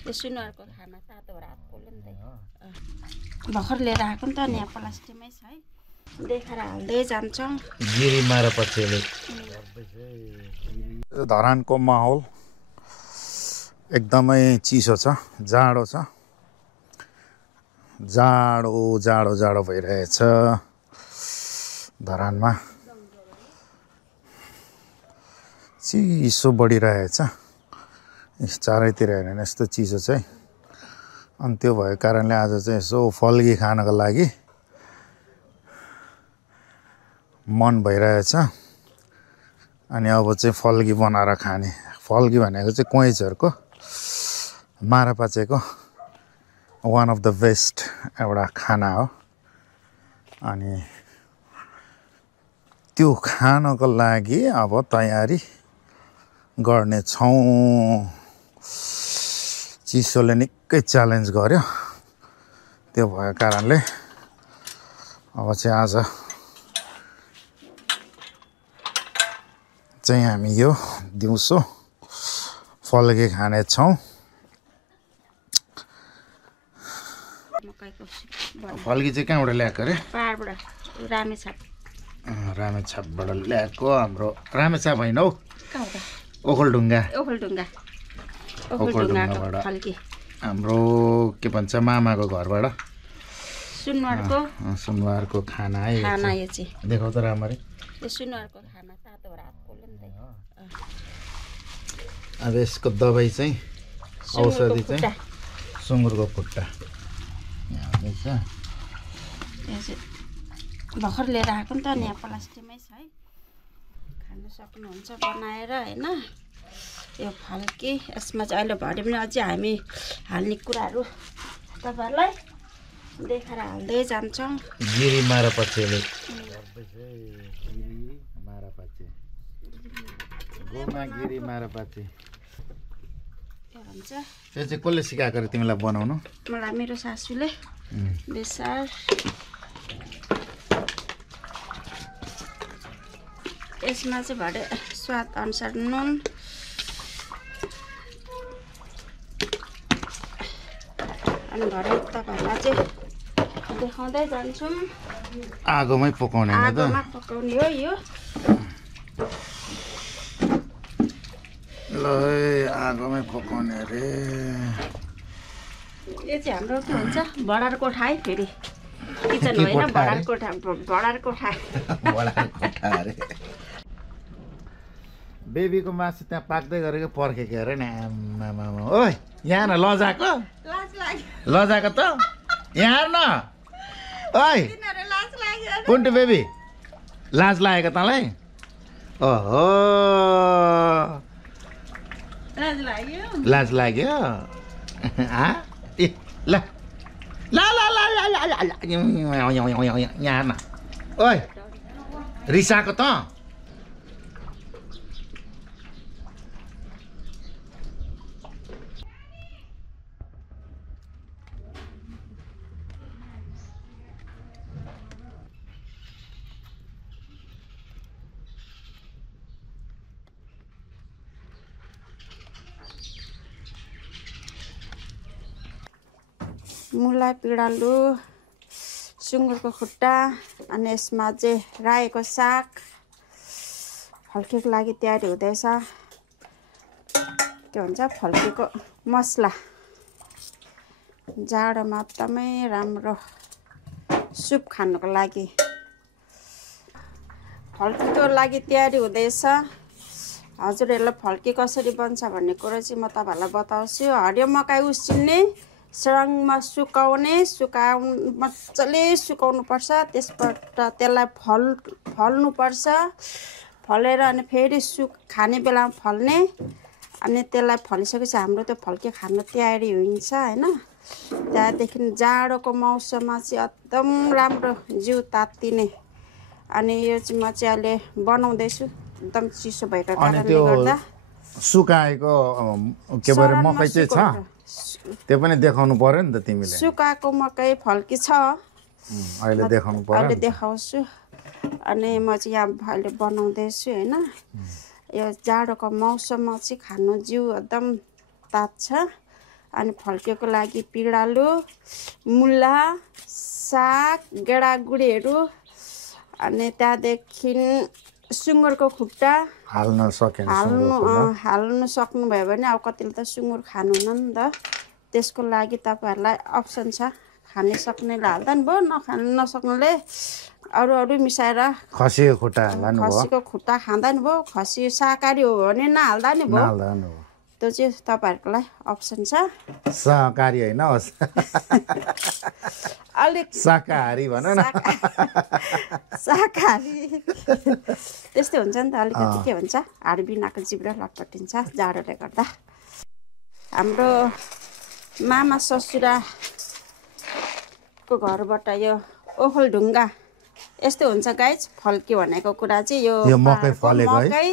यो सुनुवारको खाना तातो भएर आएको भर्खर लिएर आएको नि त यहाँ प्लास्टिकमै छ है देखाएर हाल्दै जान्छौँ गिरी मारापक्षले धरानको माहौल एकदमै चिसो छ जाडो छ जाडो जाडो जाडो भइरहेछ धरानमा चिसो बढिरहेछ चारैतिर हेर्ने यस्तो चिसो चाहिँ अनि त्यो भएको कारणले आज चाहिँ यसो फल्गी खानको लागि मन भइरहेछ अनि अब चाहिँ फल्गी बनाएर खाने फल्गी भनेको चाहिँ कोइजहरूको मारापाचेको वान अफ द बेस्ट एउटा खाना हो अनि त्यो खानको लागि अब तयारी गर्नेछौँ चिसोले निकै च्यालेन्ज गर्यो त्यो भएको कारणले अब चाहिँ आज चाहिँ हामी यो दिउँसो फल्गी खानेछौँ फल्गी चाहिँ कहाँबाट ल्याएको अरे पहाडबाट रामेछापबाट ल्याएको हाम्रो रामेछाप होइन हौ ओखलढुङ्गाबाट हाम्रो के भन्छ मामाको घरबाट सुनवारको खाना है देखाउ त राम्ररी सुनुवारको खाना तातो भएर आएको अब यसको दबाई चाहिँ औषधि चाहिँ सुँगुरको खुट्टा भर्खर लिएर आएको नि त यहाँ प्लास्टिकमै छ है खानु सक्नुहुन्छ बनाएर होइन यो फल्की यसमा चाहिँ अहिले भरे पनि अझै हामी हाल्ने कुराहरू तपाईँहरूलाई देखाएर हाल्दै जान्छौँ गिरी मारापक्षले गोमा गिरी मारापाचे भन्छ त्यो चाहिँ कसले सिकाएको रे तिमीलाई बनाउनु मलाई मेरो सासूले बेसार यसमा चाहिँ भरे स्वाद अनुसार नुन अनि भरे तपाईँहरूलाई चाहिँ देखाउँदै जान्छौँ आगोमै पकाउने आगोमा पकाउने हो यो ल आगोमै पकाउने अरे यो चाहिँ हाम्रो के भन्छ भडार कोठा है फेरि किचन होइन भडार कोठा अरे बेबीको मासु त्यहाँ पाक्दै गरेको पर्खेको अरे नि आमा ओइ यहाँ न लजाको त यहाँ न ओइ कुन्टु बेबी लाज लागेको तँलाई ओहो लाज लाग्यो ल यहाँ न ओइ रिसाको त मुला पिँडालु सुँगुरको खुट्टा अनि यसमा चाहिँ रायोको साग फल्कीको लागि तयारी हुँदैछ के भन्छ फल्कीको मसला जाडोमा एकदमै राम्रो सुप खानुको लागि फल्कीको लागि तयारी हुँदैछ हजुरहरूलाई फल्की कसरी बन्छ भन्ने कुरो चाहिँ म तपाईँहरूलाई बताउँछु हरियो मकै उसिन्ने सडङमा सुकाउने मजाले सुकाउनुपर्छ त्यसबाट त्यसलाई फल्नुपर्छ फलेर अनि फेरि खाने बेलामा फल्ने अनि त्यसलाई फलिसकेपछि हाम्रो त्यो फल्के खानु तयारी हुन्छ होइन त्यहाँदेखि जाडोको मौसममा चाहिँ एकदम राम्रो जिउ तात्तिने अनि यो चाहिँ म चाहिँ अहिले बनाउँदैछु एकदम चिसो भएको कारणले गर्दा सुकाएको के भएर मकै चाहिँ छ त्यो पनि देखाउनु पर्यो नि त तिमीले सुकाएको मकै फल्की छ अहिले देखाउनु पर्यो अहिले देखाउँछु अनि म चाहिँ यहाँ अहिले बनाउँदैछु होइन यो जाडोको मौसममा चाहिँ खानु जिउ एकदम तात्छ अनि फल्केको लागि पिँडालु, मुला, साग, गेडागुडीहरू, अनि त्यहाँदेखि सुँगुरको खुट्टा हाल्न हाल्नु सक्नुभयो भने अब कतिले त सुँगुर खानुहुन्न नि त, त्यसको लागि तपाईँहरूलाई अप्सन छ। खाने सक्नेले हाल्दा नि भयो, नखानु नसक्नेले अरू मिसाएर खसीको खुट्टा हाल्दा नि भयो। खसीको खुट्टा खाँदा नि भयो, खसी शाकाहारी हो भने नहाल्दा नि भयो। त्यो चाहिँ तपाईँहरूको लागि अप्सन छ। शाकाहारी होइन अलिक शाकाहारी भन न। शाकाहारी त्यस्तै हुन्छ नि त, अलिकति के भन्छ हाड बिनाको जिब्रो लटपटिन्छ जाडोले गर्दा। हाम्रो मामा ससुराको घरबाट यो ओखलढुङ्गा यस्तो हुन्छ गाइज। फल्के भनेको कुरा चाहिँ यो मकै फलेको मकै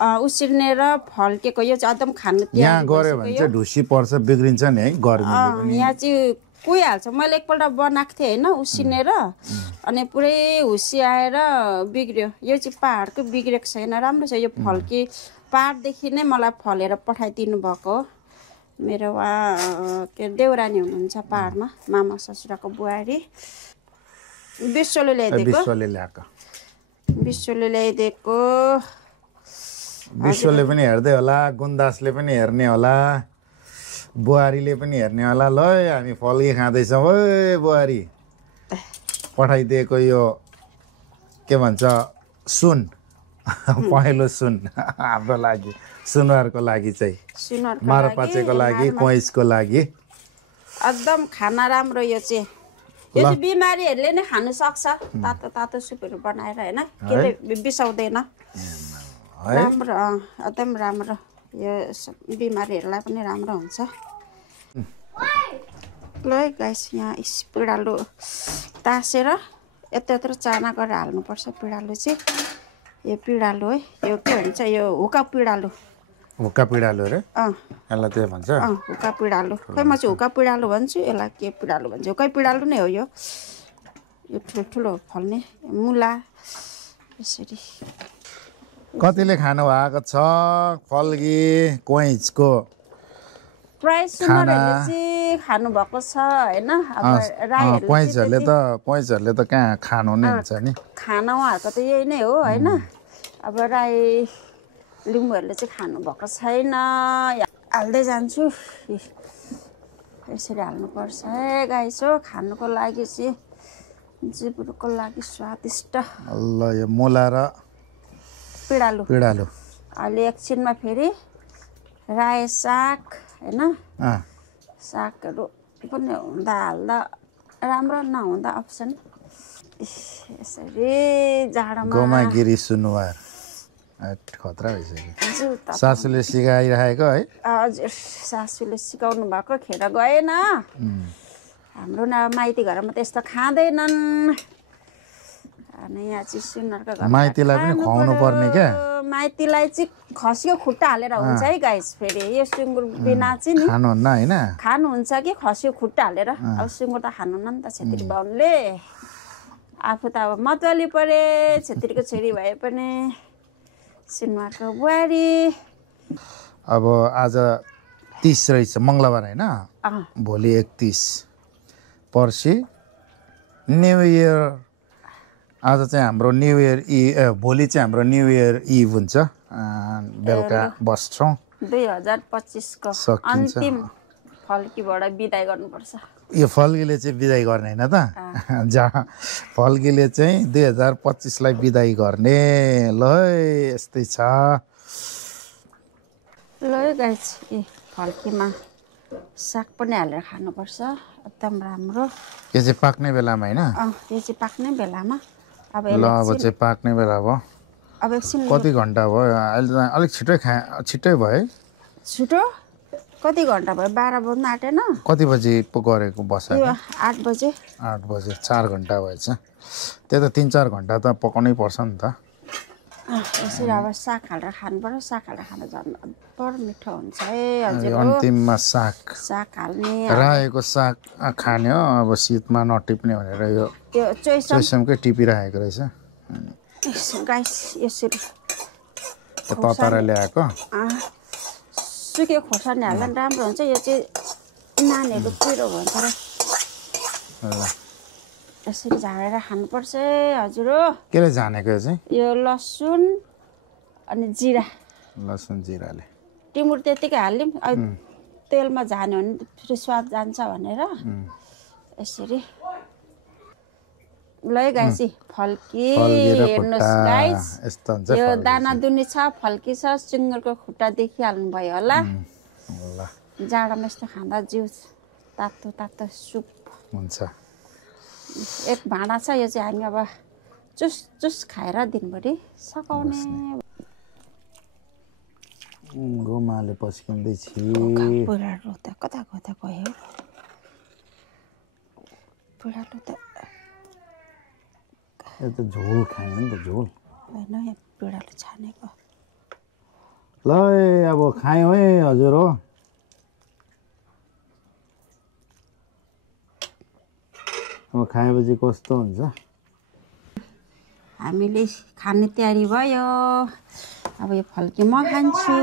उसिनेर फल्केको, यो चाहिँ एकदम खानु यहाँ गऱ्यो भने चाहिँ ढुसी पर्छ, बिग्रिन्छ नि है गर्मीले पनि। यहाँ चाहिँ कुहिहाल्छ। मैले एकपल्ट बनाएको थिएँ होइन उसिनेर, अनि पुरै हुसी आएर बिग्रियो। यो चाहिँ पहाडको बिग्रेको छैन, राम्रो छ। यो फल्के पहाडदेखि नै मलाई फलेर पठाइदिनु भएको हो। मेरो उहाँ के देउरानी हुनुहुन्छ पहाडमा, मामा ससुराको बुहारी विश्वले ल्याइदिएको। विश्वले पनि हेर्दै होला, गुन्दासले पनि हेर्ने होला, बुहारीले पनि हेर्ने होला। ल हामी फल्के खाँदैछौँ है बुहारी, पठाइदिएको यो के भन्छ सुन, पहेँलो सुन हाम्रो लागि, सुनुवारको लागि चाहिँ, मारपाचेको लागि, कोइसको लागि एकदम खाना राम्रो। यो चाहिँ बिमारीहरूले नै खानु सक्छ, तातो तातो सुपहरू बनाएर होइन, केले बिसाउँदैन। राम्रो एकदम राम्रो, यो बिमारीहरूलाई पनि राम्रो हुन्छ। ल गाइस, यहाँ पिँडालु तासेर यत्रो चाना गरेर हाल्नुपर्छ। पिँडालु चाहिँ यो पिँडालु है, यो के भन्छ, यो हुक्का पिँडालु। हुक्का पिँडालु रे यसलाई त्यही भन्छ। हुक्का पिँडालु, खै म चाहिँ हुक्का पिँडालु भन्छु, यसलाई के पिँडालु भन्छ। हुक्कै पिँडालु नै हो यो ठुलो फल्ने मुला। यसरी कतिले खानु भएको छ फल्की कोइचको प्राय सुनरहरूले चाहिँ खानु भएको छ होइन। अब कोइचहरूले त कहाँ खानु नै हुन्छ नि, खाना उहाँहरूको त यही नै हो होइन। अब राई लिम्बूहरूले चाहिँ खानु भएको छैन। हाल्दै जान्छु, यसरी हाल्नुपर्छ है गाइस हो, खानुको लागि चाहिँ जिब्रोको लागि स्वादिष्ट। ल यो मुला र पिँडालु अहिले एकछिनमा फेरि रायो साग होइन, सागहरू पनि हुँदा हाल्दा राम्रो, नहुँदा अप्सन। यसरी जाडोमा गोमागिरी सुनुवार खतरा भइसक्यो। सासूले सिकाइराखेको है। हजुर, सासूले सिकाउनु भएको, खेर गएन। हाम्रो माइती घरमा त यस्तो खाँदैनन्। अनि यहाँ चाहिँ सुनरको घर माइतीलाई पनि खुवाउनु पर्ने क्या। माइतीलाई चाहिँ खसीको खुट्टा हालेर हुन्छ है गाइस। फेरि यो सुँगुर बिना चाहिँ नि खानुहुन्न होइन, खानुहुन्छ कि खसीको खुट्टा हालेर। अब सुँगुर त खानुहुन्न नि त छेत्री बाहुनले। आफू त अब मतवाली परे, छेत्रीको छोरी भए पनि सुनवारको बुहारी। अब आज 30 रहेछ मङ्गलबार होइन, भोलि 31, पर्सि न्यु इयर। आज चाहिँ हाम्रो न्यु इयर भोलि चाहिँ हाम्रो न्यु इयर इभ हुन्छ। बेलुका बस्छौँ। 2025 को अन्तिम फल्कीबाट बिदाई गर्नुपर्छ। यो फल्कीले चाहिँ बिदाई गर्ने होइन त, जहाँ फल्कीले चाहिँ 2025 लाई बिदाई गर्ने। ल यस्तै छ। ल गाइस, फल्कीमा साग पनि हालेर खानुपर्छ, एकदम राम्रो। यो चाहिँ पाक्ने बेलामा होइन, यो चाहिँ पाक्ने बेलामा। अब चाहिँ पाक्ने बेला भयो। अब एकछिन कति घन्टा भयो अहिले त? अलिक छिट्टै भयो है। छिटो कति घन्टा भयो? 12 बज्न आँटेन। कति बजी गरेको बसाइ? 8 बजे। 8 बजे 4 घन्टा भएछ। त्यो त 3-4 घन्टा त पकाउनै पर्छ नि त। यसरी अब साग हालेर खानुपर्छ। साग हालेर खाँदा झन् बडो मिठो हुन्छ है। हजुर, अन्तिममा साग हाल्ने, रायोको साग खाने हो। अब शीतमा नटिप्ने भनेर यो चोइसमकै टिपिरहेको रहेछ गाइस। यसरी तताएर ल्याएको सुकेको खोर्सानी हाल्दा पनि राम्रो हुन्छ यो चाहिँ नानीहरू पिरो भन्छ र यसरी झानेर खानुपर्छ हजुर केले जानेको चाहिँ यो लसुन अनि जिरा लसुन जिराले टिमुर त्यतिकै हाल्यौँ तेलमा झान्यो भने फेरि स्वाद जान्छ भनेर यसरी ल है गाइस फल्की हेर्नुहोस् गाइस यो दाना दुनी छ फल्की छ सुँगुरको खुट्टा देखिहाल्नु भयो होला जाडोमा यस्तो खाँदा जिउ तातो तातो सुप हुन्छ एक भाँडा छ यो चाहिँ हामी अब चुस चुस खाएर दिनभरि सकाउने गोमाले पस्किँदैछ बुढाहरू त कता कता गयो बुढाहरू त यो त झोल खायो नि त झोल होइन यहाँ बुढाले छानेको ल अब खायौँ है हजुर हो अब खाएपछि कस्तो हुन्छ हामीले खाने तयारी भयो अब यो फल्की म खान्छु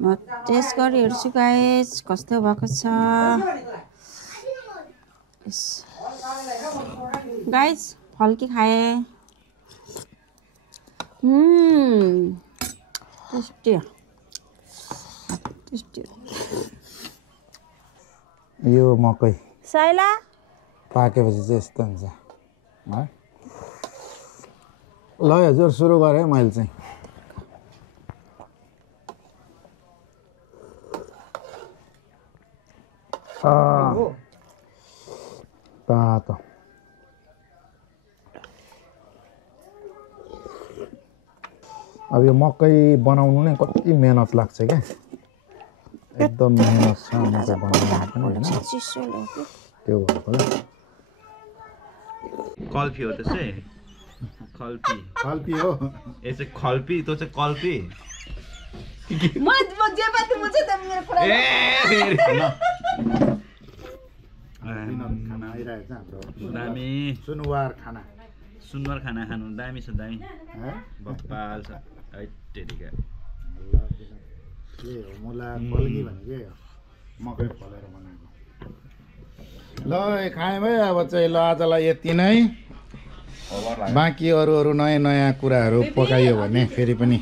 म टेस्ट गरी हेर्छु गाइस कस्तो भएको छ गाइस फल्की खाए टेस्टी टेस्टी यो मकै साइला पाकेपछि चाहिँ यस्तो हुन्छ है ल हजुर सुरु गरेँ मैले चाहिँ तातो अब यो मकै बनाउनु नै कति मेहनत लाग्छ क्या एकदम मेहनत छ मकै बनाउनु त्यो भएको कल्पी हो त्यसै कल्पी खल्पी हो ए चाहिँ खल्पी त्यो चाहिँ कल्पी खाना आइरहेको छ हाम्रो दामी सुनवार खाना सुनवार खाना खानु दामी छ दामी बप्पाल छ टेरिका मुला फल्की भनेकै मकै फलेर बनाएको ल खायौँ है अब चाहिँ ल आजलाई यति नै बाँकी अरू नयाँ नयाँ कुराहरू पकाइयो भने फेरि पनि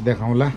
देखाउँला